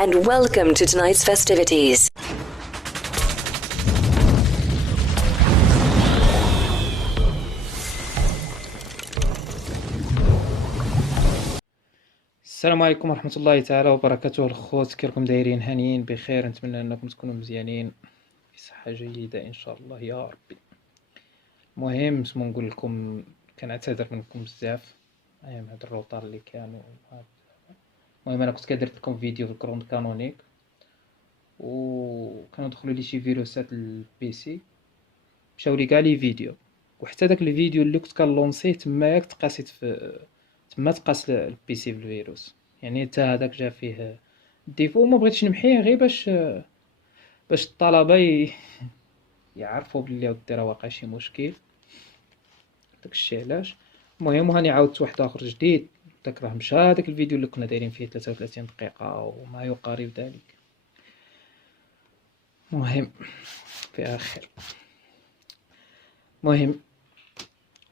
and welcome to tonight's festivities. السلام عليكم ورحمة الله تعالى وبركاته. الخوت كيراكم دايرين؟ هانيين بخير، نتمنى انكم تكونوا مزيانين في صحة جيدة ان شاء الله يا ربي. المهم سمو نقول لكم كنعتذر منكم بزاف ايام هاد الروطار اللي كانوا. المهم انا كنت كدرت لكم فيديو في الكروند كانونيك وكانوا دخلوا لي شي فيروسات للبيسي، مشاو لي كاع لي فيديو، وحتى داك الفيديو اللي كنت كنلونسيه تما ياك تقاسيت في تما تقاس البيسي بالفيروس، يعني حتى هذاك جا فيه ديفو. ما بغيتش نمحيه غير باش الطلبه يعرفوا بلي ودي راه واقع شي مشكل، داكشي علاش. المهم هاني عاودت واحد اخر جديد، داك راه مشى داك الفيديو اللي كنا دايرين فيه 33 دقيقه وما يقارب ذلك. المهم في اخر، المهم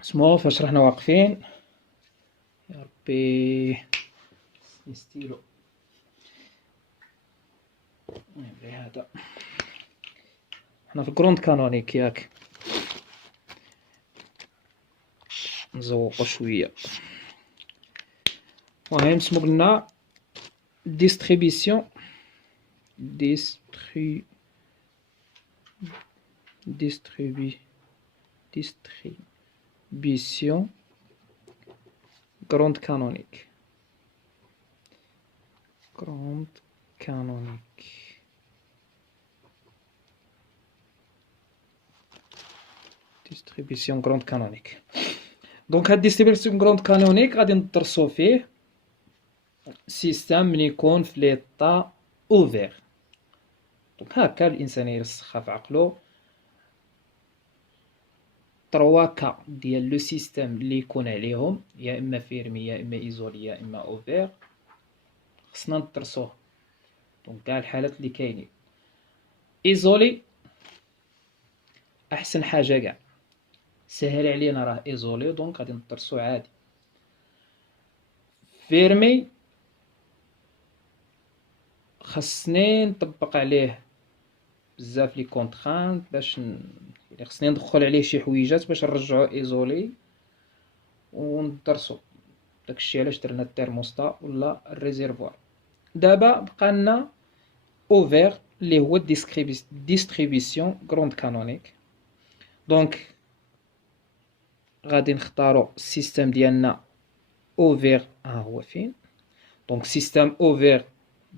اسمو فاش رحنا واقفين يا ربي ستيلو. المهم هذا حنا في الكروند كانونيك ياك، نزوقو شويه. المهم سمو قلنا ديستريبيسيون ديستريبيسيون كروند كانونيك ديستريبيسيون كروند كانونيك. دونك هاد ديستريبيسيون كروند كانونيك غادي ندرسو فيه سيستم من يكون في ليطا اوفير. دونك هاكا الانسان يرسخها في عقلو 3 كا ديال لو سيستم اللي يكون عليهم يا اما فيرمي يا اما ايزولي يا اما اوفير، خصنا ندرسوه. دونك كاع الحالات اللي كاينين ايزولي احسن حاجه كاع، سهل علينا راه ايزولي دونك غادي ندرسو عادي. فيرمي خصني نطبق عليه بزاف لي كونطرانت باش يعني خصني ندخل عليه شي حويجات باش نرجعو ايزولي وندرسو. داكشي علاش درنا التيرموستا ولا الريزيرفوار. دابا بقى لنا اوفير اللي هو ديستريبيسيون كروند كانونيك. دونك غادي نختارو السيستم ديالنا اوفير. ها هو فين. دونك سيستم اوفير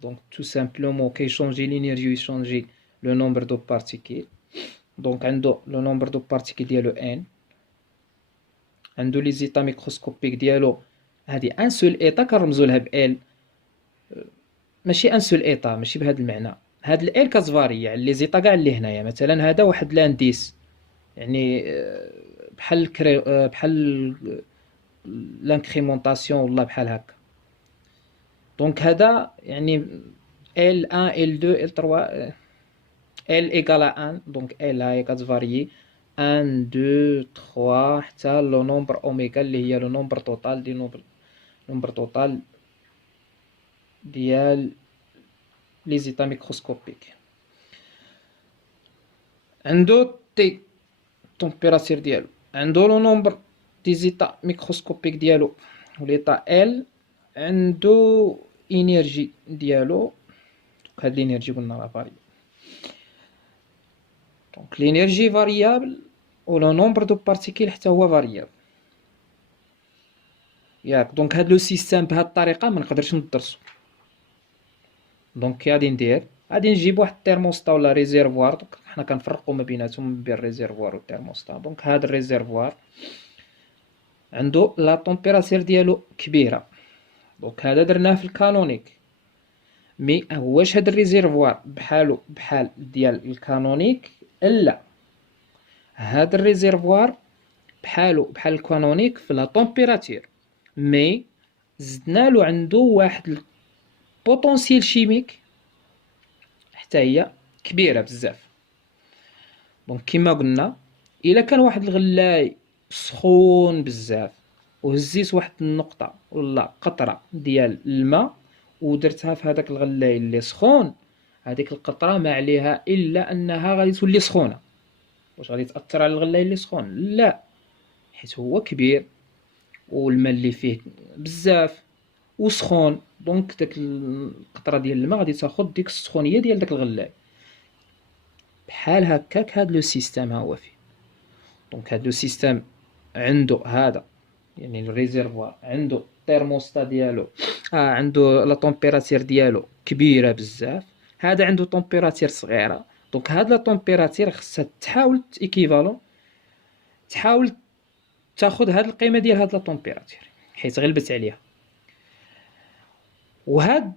دونك tout simplement كيشونجي لينيرجي ويشونجي لو نومبر دو بارتيكيل. دونك عندو لو نومبر دو بارتيكيل ديالو ان، عندو لي زيتا ميكروسكوبيك ديالو هادي ان سول ايطا كنرمزو لها ب ال، ماشي ان سول ايطا ماشي بهذا المعنى. هاد ال كتفاري على لي زيتا كاع اللي هنايا. مثلا هذا واحد لانديس يعني بحال بحال لانكريمونطاسيون ولا بحال هكا. دونك هذا يعني L1 L2 L3 L égale à 1. دونك L هاي كتفاريي 1 2 3 حتى لو نومبر اوميغا اللي هي لو نومبر توتال دي نومبر توتال ديال لي زيتا ميكروسكوبيك. عندو تي التمبيراتير ديالو، عندو لو نومبر دي زيتا ميكروسكوبيك ديالو وليطا ال، عندو انرجي ديالو. هاد الانرجي قلنا راه فاري. دونك الانرجي فاريابل و لو نومبر دو بارتيكيل حتى هو فاريابل ياك. دونك هاد لو سيستيم بهاد الطريقه ما نقدرش ندرسو. دونك غادي ندير غادي نجيب واحد التيرموستا ولا ريزيرفوار. دونك حنا كنفرقوا ما بيناتهم ما بين الريزيرفوار والتيرموستا. دونك هاد الريزيرفوار عنده لا طومبيراتير ديالو كبيره. دونك هذا درناه في الكانونيك، مي واش هاد الريزيرفوار بحالو بحال ديال الكانونيك؟ لا، هاد الريزيرفوار بحالو بحال الكانونيك في لا طومبيراتير، مي زدنا له عنده واحد البوتونسييل شيميك حتى هي كبيره بزاف. دونك كما قلنا الا كان واحد الغلاي سخون بزاف وهزيت واحد النقطه ولا قطره ديال الماء ودرتها في هذاك الغلاي اللي سخون، هذيك القطره ما عليها الا انها غادي تولي سخونه. واش غادي تاثر على الغلاي اللي سخون؟ لا، حيت هو كبير والماء اللي فيه بزاف وسخون، دونك داك القطره ديال الماء غادي تاخذ ديك السخونيه ديال داك الغلاي. بحال هكاك هاد لو سيستيم ها هو فيه. دونك هاد لو سيستيم عنده هذا، يعني الريزيرفوار عنده الترموستا ديالو، عنده لا طومبيراتير ديالو كبيره بزاف، هذا عنده طومبيراتير صغيره. دونك هاد لا طومبيراتير خصها تحاول ايكيفالون، تحاول تاخذ هاد القيمه ديال هاد لا طومبيراتير حيت غلبت عليها. وهاد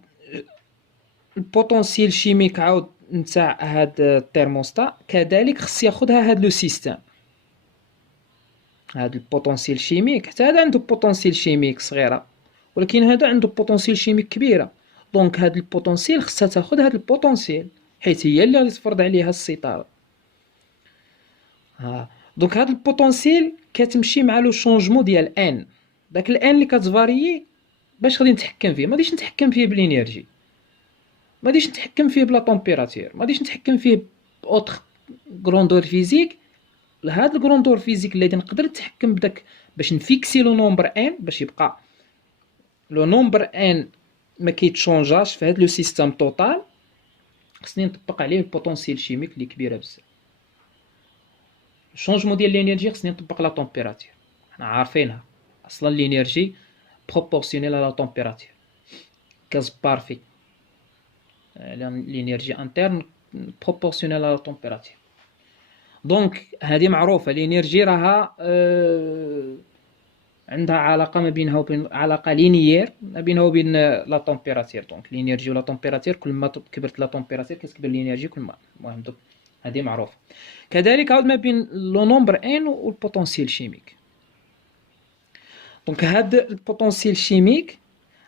البوتونسييل شيميك عاود نتاع هاد الترموستا كذلك خص ياخذها هاد لو سيستيم. هاد البوتونسييل شيميك حتى هذا عنده بوتونسييل شيميك صغيره، ولكن هذا عنده بوتونسييل شيميك كبيره. دونك هاد البوتونسييل خصها تاخذ هاد البوتونسييل حيت هي اللي غادي تفرض عليها السيطره. دونك هاد البوتونسييل كتمشي مع لو شونجمون ديال ان. داك الان اللي كتفاريي باش غادي نتحكم فيه، ما غاديش نتحكم فيه بالانرجي، ما غاديش نتحكم فيه بلا طومبيراتير، ما غاديش نتحكم فيه باوتر غروندور فيزيك. هاد الغروندور فيزيك اللي نقدر نتحكم بداك باش نفيكسي لو نومبر ان باش يبقى لو نومبر ان ما كيتشونجاش في هاد لو سيستيم توتال. خصني نطبق عليه البوتونسييل شيميك اللي كبيره بزاف. الشونجمون ديال الانرجي خصني نطبق لا طومبيراتير، حنا عارفينها اصلا الانرجي بروبورسيونيل على لا طومبيراتير كاز بارفي. الانرجي انترن بروبورسيونيل على لا طومبيراتير. دونك هذه معروفه، الانرجي راها عندها علاقه ما بينها وبين علاقه لينيير ما بينها وبين لا طومبيراتير. دونك الانرجي ولا طومبيراتير كل ما كبرت لا طومبيراتير كتكبر الانرجي كل ما. المهم دوك هذه معروفه. كذلك عاود ما بين لو نومبر ان والبوتونسييل شيميك. دونك هاد البوتونسييل شيميك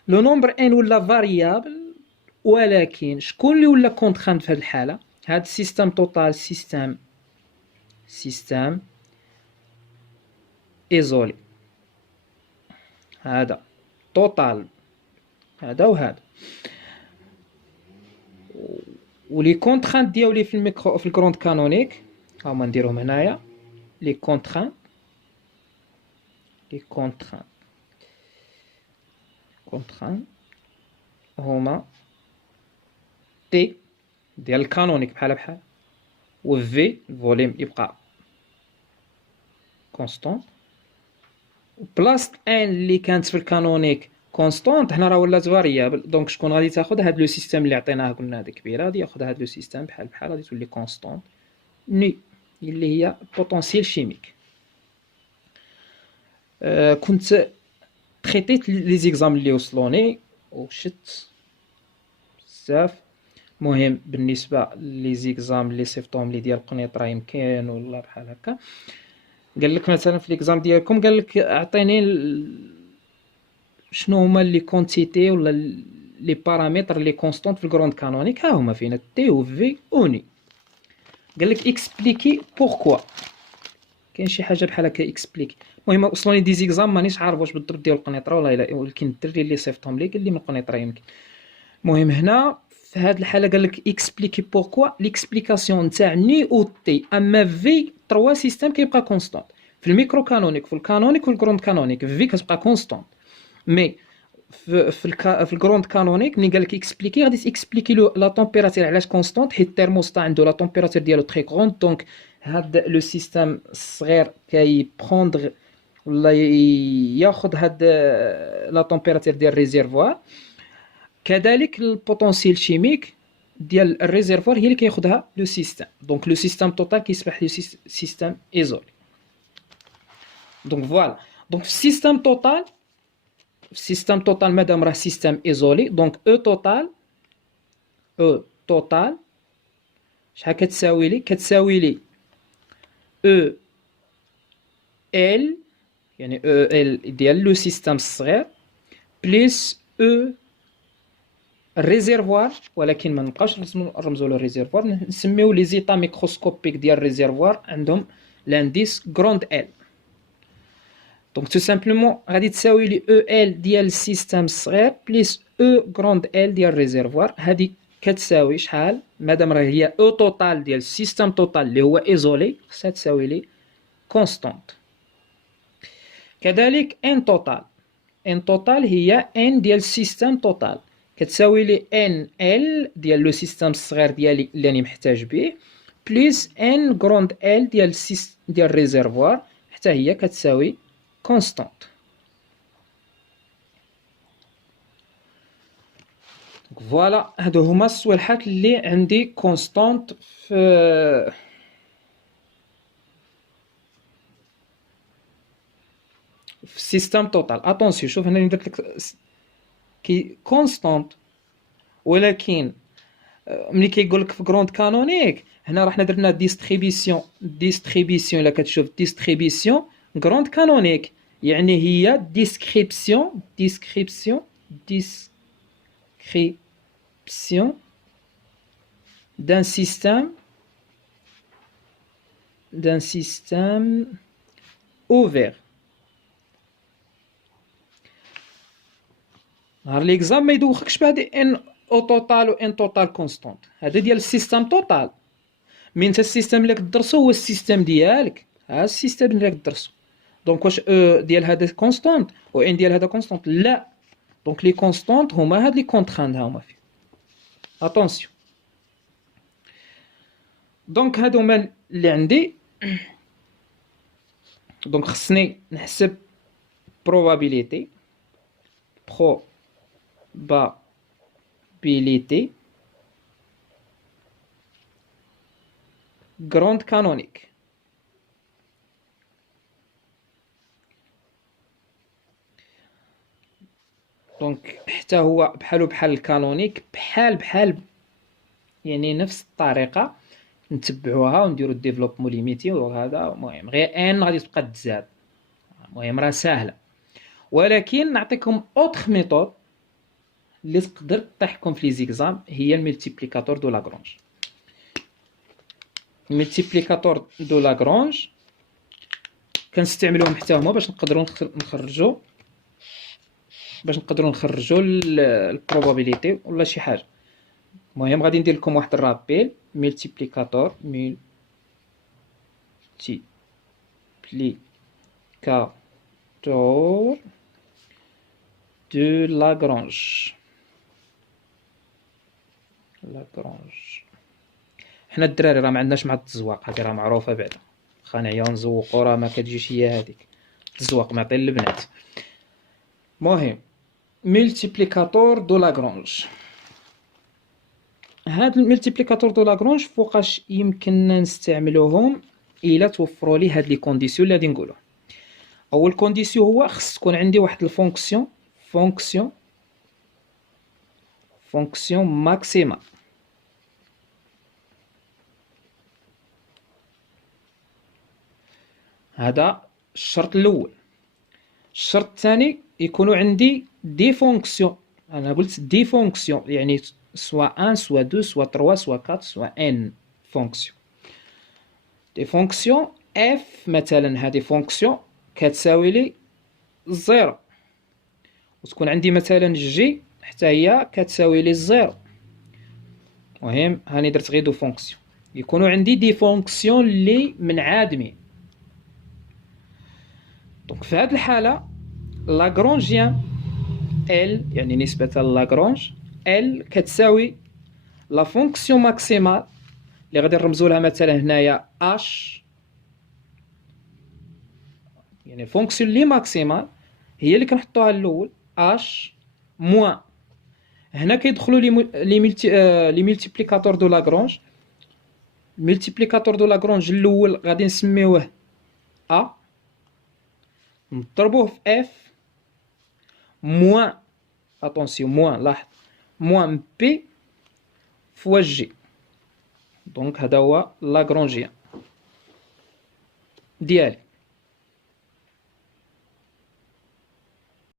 لو نومبر ان ولا فاريابل، ولكن شكون اللي ولا كونترانت في هاد الحاله؟ هاد السيستم توتال سيستم ايزولي، هذا توتال هذا وهذا، ولي كونترانت ديالي في الميكرو في الكروند كانونيك هما نديرهم هنايا. لي كونترانت هما تي ديال الكانونيك بحال و في الفوليم يبقى كونستانت، بلاص ان اللي كانت في الكانونيك كونستانت هنا راه ولات فاريابل. دونك شكون غادي تاخذ؟ هاد لو سيستيم اللي عطيناه قلنا هذا كبيره، غادي ياخذ هاد لو سيستيم بحال غادي تولي كونستانت ني اللي هي بوتونسييل شيميك. كنت تريتيت لي زيكزام اللي وصلوني وشت بزاف. مهم بالنسبه لي زيكزام اللي صيفطوهم لي ديال القنيطره يمكن ولا بحال هكا، قال لك مثلا في ليكزام ديالكم قال لك اعطيني شنو هما لي كونتيتي ولا لي بارامتر لي كونستانت في الكروند كانونيك. ها هما فين تي و في و ني. قال لك اكسبليكي بوركوا. كاين شي حاجه بحال هكا اكسبليكي. المهم وصلوني دي زيكزام مانيش عارف واش بالضبط ديال القنيطره ولا لا، ولكن الدري اللي صيفطهم لي قال لي من القنيطره يمكن. المهم هنا في هاد الحاله قال لك اكسبليكي بوركوا. ليكسبليكاسيون نتاع ني او تي اما في 3 سيستيم كيبقى كونستانت. في الميكرو كانونيك في الكانونيك والكروند كانونيك في كتبقى كونستانت، مي في الكروند كانونيك ملي قال لك اكسبليكي غادي تاكسبليكي له لا طومبيراتير علاش كونستانت، حيت الترموستا عنده لا طومبيراتير ديالو تري كروند. دونك هاد لو سيستيم الصغير كي بروندر ولا ياخذ هاد لا طومبيراتير ديال الريزيرفوار. كذلك البوتونسييل شيميك ديال الريزيرفوار هي اللي كياخذها لو سيستيم. دونك لو سيستيم توتال كيصبح لو سيستيم ايزولي. دونك فوالا. دونك في السيستم توتال مادام راه سيستيم ايزولي، دونك او توتال شحال كتساوي لي؟ كتساوي لي او ال، يعني او ال ديال لو سيستيم الصغير بليس او الريزيرفوار، ولكن ما نبقاوش نرمزوا له الريزيرفوار، نسميو لي زيتا ميكروسكوبيك ديال الريزيرفوار عندهم لانديس غروند ال. دونك تو سامبلومون غادي تساوي لي او ال ديال السيستم الصغير بليس او غروند ال ديال الريزيرفوار. هذه كتساوي شحال؟ مادام راه هي او توتال ديال السيستم توتال اللي هو ايزولي خصها تساوي لي كونستانت. كذلك ان توتال، ان توتال هي ان ديال السيستم توتال كتساوي لي ان ال ديال لو سيستم الصغير ديالي اللي راني محتاج به بليس ان غروند ال ديال ديال الريزيرفوار حتى هي كتساوي كونستانت. فوالا هادو هما الصوالحات اللي عندي كونستانت في السيستم توتال. اتونسيون شوف هنا درت لك كي كونستانت، ولكن ملي كيقول لك في غروند كانونيك هنا راه حنا درنا ديستريبيسيون. الا كتشوف ديستريبيسيون غروند كانونيك يعني هي ديسكريبسيون d'un système ouvert. نهار ليكزام ما يدوخكش بهادي ان او توتال و ان توتال كونستانت، هذا ديال السيستم توتال. مين انت السيستم اللي كدرسو هو السيستم ديالك، ها السيستم اللي كدرسو. دونك واش او ديال هذا كونستانت و ان ديال هذا كونستانت؟ لا. دونك لي كونستانت هما هاد لي كونتراند هما فيه. اتونسيون. دونك هادو هما اللي عندي. دونك خصني نحسب probabilité grande canonique. دونك حتى هو بحالو بحال الكانونيك، بحال يعني نفس الطريقه نتبعوها ونديرو الديفلوبمون ليميتي وهذا. المهم غير ان غادي تبقى تزاد، المهم راه ساهله. ولكن نعطيكم اوتر ميثود اللي تقدر تحكم في لي زيكزام، هي الملتيبليكاتور دو لاغرانج. الملتيبليكاتور دو لاغرانج كنستعملوهم حتى هما باش نقدروا نخرجوا البروبابيليتي ولا شي حاجه. المهم غادي ندير لكم واحد الرابيل. ملتيبليكاتور دو لاغرانج. حنا الدراري راه ما عندناش مع التزواق، هادي راه معروفه بعدا. واخا نعياو نزوقو راه ما كتجيش هي هذيك التزواق معطي للبنات. المهم ملتيبليكاتور دو لاغرانج. هاد الملتيبليكاتور دو لاغرانج فوقاش يمكننا نستعملوهم الا توفروا لي هاد لي كونديسيون اللي غادي نقولوا. اول كونديسيون هو خص تكون عندي واحد الفونكسيون ماكسيمال. هذا الشرط الاول. الشرط الثاني يكونوا عندي دي فونكسيون. انا قلت دي فونكسيون يعني سوا 1 سوا 2 سوا 3 سوا 4 سوا ان فونكسيون. دي فونكسيون اف مثلا، هذه فونكسيون كتساوي لي 0، وتكون عندي مثلا جي حتى هي كتساوي لي 0. المهم هاني درت غير دو فونكسيون. يكونوا عندي دي فونكسيون اللي منعدمين. دونك في هذه الحاله لاغرانجيان ال يعني نسبه لاغرانج ال كتساوي لا فونكسيون ماكسيمال اللي غادي نرمزوا لها مثلا هنايا اش، يعني الفونكسيون لي ماكسيمال هي اللي كنحطوها الاول اش موان. هنا كيدخلوا لي ملتيبليكاتور دو لاغرانج. الملتيبليكاتور دو لاغرانج الاول غادي نسميوه ا نضربوه في اف موان، اتونسيون موان، لاحظ موان بي فوا جي. دونك هذا هو لاغرانجيان ديالي.